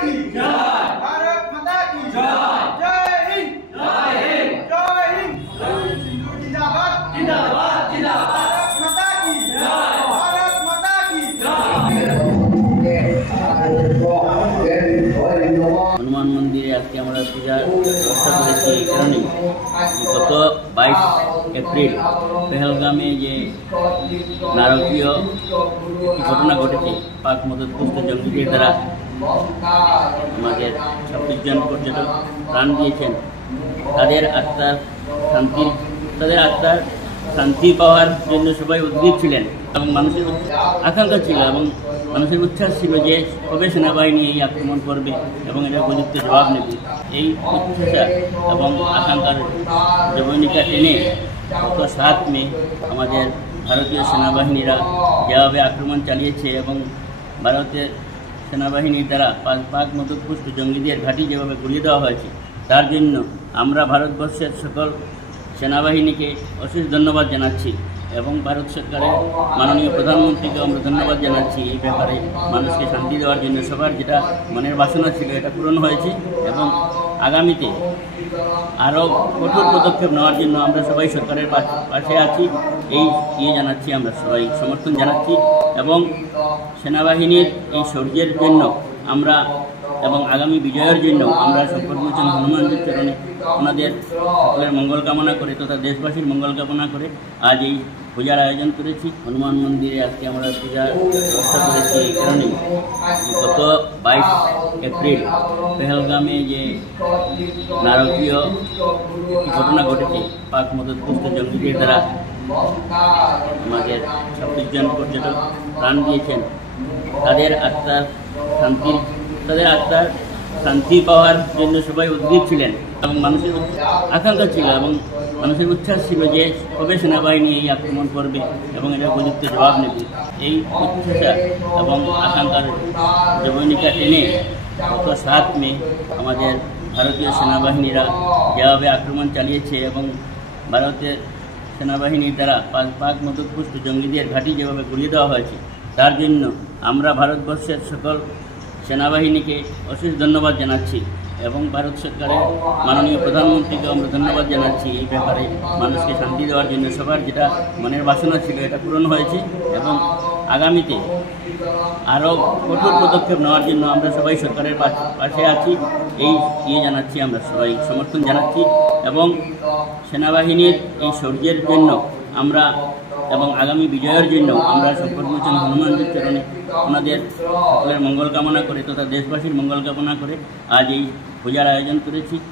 की जय। भारत माता की जय। जय हिंद। जय हिंद। जय हिंद। सिंधु जिंदाबाद जिंदाबाद जिंदाबाद। भारत माता की जय। भारत माता की हनुमान मंदिरे आज के আমরা পূজার ব্যবস্থা করেছি এই কারণেই গত 22 এপ্রিল পেহেলগামে যে নারকীয় ঘটনা ঘটেছে পাক মদতপুষ্ট জঙ্গিদের দ্বারা আমাদের 26 জন পর্যটক প্রাণ দিয়েছেন তাদের আত্মার শান্তি পাওয়ার জন্য সবাই উদ্গ্রীব ছিলেন এবং মানুষের আকাঙ্ক্ষা ছিল এবং মানুষের উচ্ছ্বাস ছিল যে কবে সেনাবাহিনী এই আক্রমণ করবে এবং এর উপযুক্ত জবাব নেবে। এই উচ্ছ্বাস এবং আকাঙ্ক্ষার জবনিকা টেনে গত 7 মে আমাদের ভারতীয় সেনাবাহিনীরা যেভাবে আক্রমণ চালিয়েছে এবং ভারতের সেনাবাহিনীর দ্বারা পাক মদতপুষ্ট জঙ্গিদের ঘাঁটি যেভাবে গুলিয়ে দেওয়া হয়েছে তার জন্য আমরা ভারতবর্ষের সকল সেনাবাহিনীকে অশেষ ধন্যবাদ জানাচ্ছি এবং ভারত সরকারের মাননীয় প্রধানমন্ত্রীকে আমরা ধন্যবাদ জানাচ্ছি এই ব্যাপারে মানুষকে শান্তি দেওয়ার জন্য সবার যেটা মনের বাসনা ছিল এটা পূরণ হয়েছে এবং আগামীতে আরও কঠোর পদক্ষেপ নেওয়ার জন্য আমরা সবাই সরকারের পাশে আছি এই জানাচ্ছি আমরা সবাই সমর্থন জানাচ্ছি এবং সেনাবাহিনীর এই শৌর্যের জন্য আমরা এবং আগামী বিজয়ের জন্য আমরা শঙ্করমোচন হনুমানজির চরণে ওনাদের সকলের মঙ্গল কামনা করে তথা দেশবাসীর মঙ্গল কামনা করে আজ এই পূজার আয়োজন করেছি। হনুমান মন্দিরে আজকে আমরা পূজার ব্যবস্থা করেছি এই কারণেই গত 22 এপ্রিল পেহেলগামে যে নারকীয় ঘটনা ঘটেছে পাক মদতপুষ্ট জঙ্গিদের দ্বারা আমাদের 26 জন পর্যটক প্রাণ দিয়েছেন তাদের আত্মার শান্তি পাওয়ার জন্য সবাই উদ্গ্রীব ছিলেন এবং মানুষের আকাঙ্ক্ষা ছিল এবং মানুষের উচ্ছ্বাস ছিল যে কবে সেনাবাহিনী এই আক্রমণ করবে এবং এর উপযুক্ত জবাব নেবে। এই উচ্ছ্বাস এবং আকাঙ্ক্ষার জবনিকা টেনে গত 7 মে আমাদের ভারতীয় সেনাবাহিনীরা যেভাবে আক্রমণ চালিয়েছে এবং ভারতের সেনাবাহিনীর দ্বারা পাক মদতপুষ্ট জঙ্গিদের ঘাঁটি যেভাবে গুলিয়ে দেওয়া হয়েছে তার জন্য আমরা ভারতবর্ষের সকল সেনাবাহিনীকে অশেষ ধন্যবাদ জানাচ্ছি এবং ভারত সরকারের মাননীয় প্রধানমন্ত্রীকে আমরা ধন্যবাদ জানাচ্ছি এই ব্যাপারে মানুষকে শান্তি দেওয়ার জন্য সবার যেটা মনের বাসনা ছিল এটা পূরণ হয়েছে এবং আগামীতে আরও কঠোর পদক্ষেপ নেওয়ার জন্য আমরা সবাই সরকারের পাশে আছি এই জানাচ্ছি আমরা সবাই সমর্থন জানাচ্ছি এবং সেনাবাহিনীর এই শৌর্যের জন্য আমরা এবং আগামী বিজয়ের জন্য আমরা শঙ্করমোচন হনুমানজির চরণে ওনাদের সকলের মঙ্গল কামনা করে তথা দেশবাসীর মঙ্গল কামনা করে আজ এই পূজার আয়োজন করেছি।